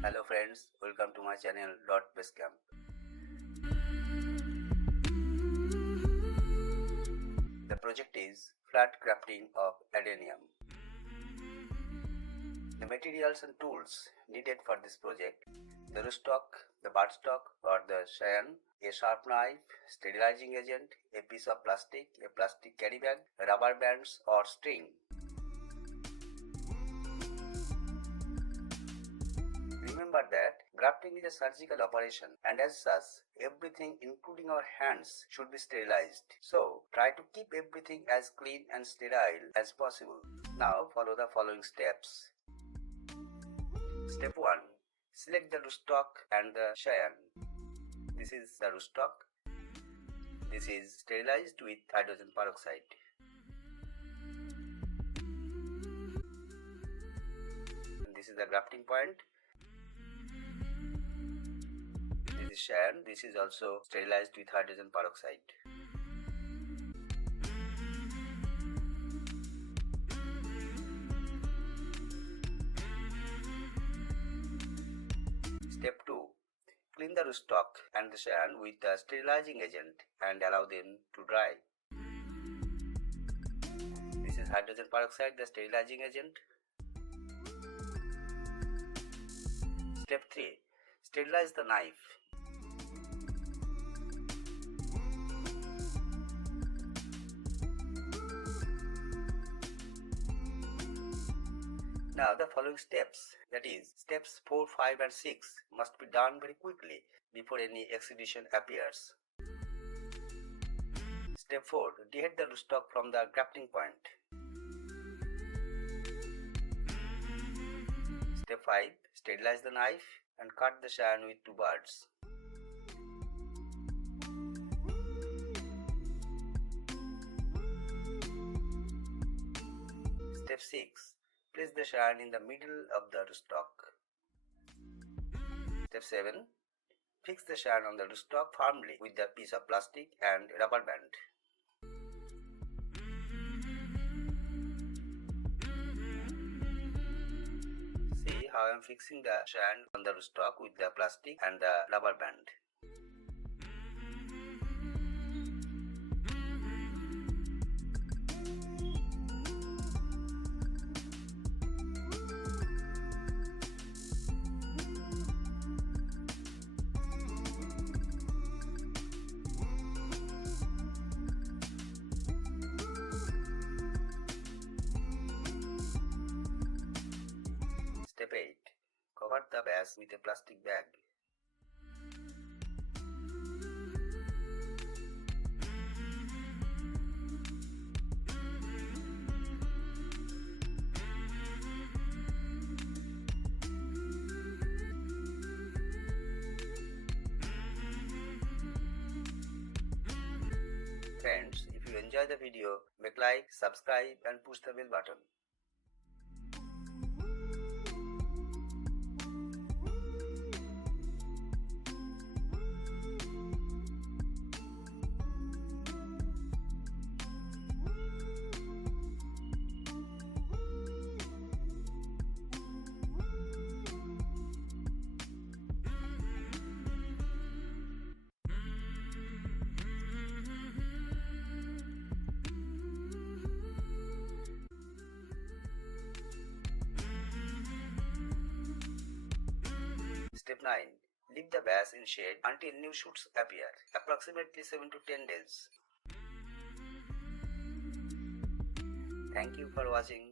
Hello friends, welcome to my channel Basecamp. The project is flat grafting of Adenium. The materials and tools needed for this project: the rootstock, the buddstock or the scion, a sharp knife, sterilizing agent, a piece of plastic, a plastic carry bag, rubber bands or string. Remember that grafting is a surgical operation, and as such, everything including our hands should be sterilized. So, try to keep everything as clean and sterile as possible. Now, follow the following steps. Step 1. Select the rootstock and the scion. This is the rootstock. This is sterilized with hydrogen peroxide. And this is the grafting point. This is scion. This is also sterilized with hydrogen peroxide. Step 2. Clean the rootstock and the scion with the sterilizing agent and allow them to dry. This is hydrogen peroxide, the sterilizing agent. Step 3. Sterilize the knife. Now the following steps, that is steps 4, 5 and 6 must be done very quickly before any exudation appears. Step 4. Dehead the rootstock from the grafting point. Step 5. Sterilize the knife and cut the scion with 2 buds. Step 6. Place the scion in the middle of the rootstock. Step 7. Fix the scion on the rootstock firmly with the piece of plastic and rubber band. See how I am fixing the scion on the rootstock with the plastic and the rubber band. Step 8. Cover the base with a plastic bag. Friends, if you enjoy the video, make like, subscribe and push the bell button. Step 9. Leave the base in shade until new shoots appear, approximately 7 to 10 days. Thank you for watching.